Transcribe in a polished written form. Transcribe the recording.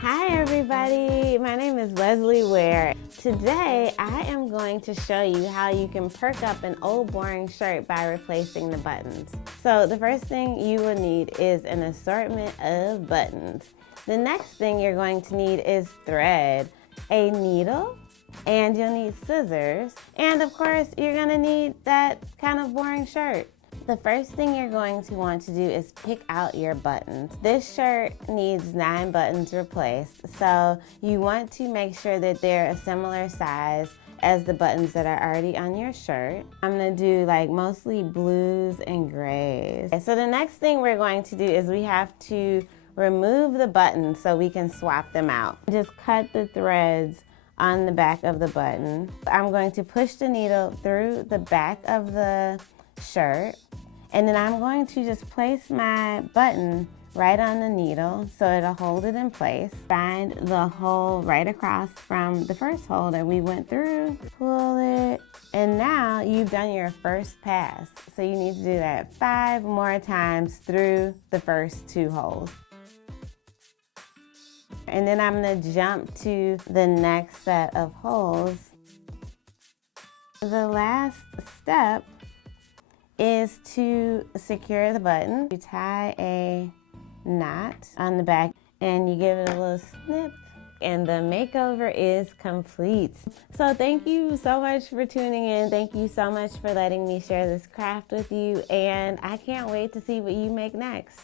Hi everybody, my name is Leslie Ware. Today I am going to show you how you can perk up an old boring shirt by replacing the buttons. So the first thing you will need is an assortment of buttons. The next thing you're going to need is thread, a needle, and you'll need scissors. And of course you're going to need that kind of boring shirt. The first thing you're going to want to do is pick out your buttons. This shirt needs 9 buttons replaced, so you want to make sure that they're a similar size as the buttons that are already on your shirt. I'm gonna do like mostly blues and grays. So the next thing we're going to do is we have to remove the buttons so we can swap them out. Just cut the threads on the back of the button. I'm going to push the needle through the back of the shirt, and then I'm going to just place my button right on the needle so it'll hold it in place. Find the hole right across from the first hole that we went through, pull it, and now you've done your first pass. So you need to do that 5 more times through the first 2 holes. And then I'm gonna jump to the next set of holes. The last step is to secure the button. You tie a knot on the back and you give it a little snip, and the makeover is complete. So thank you so much for tuning in. Thank you so much for letting me share this craft with you, and I can't wait to see what you make next.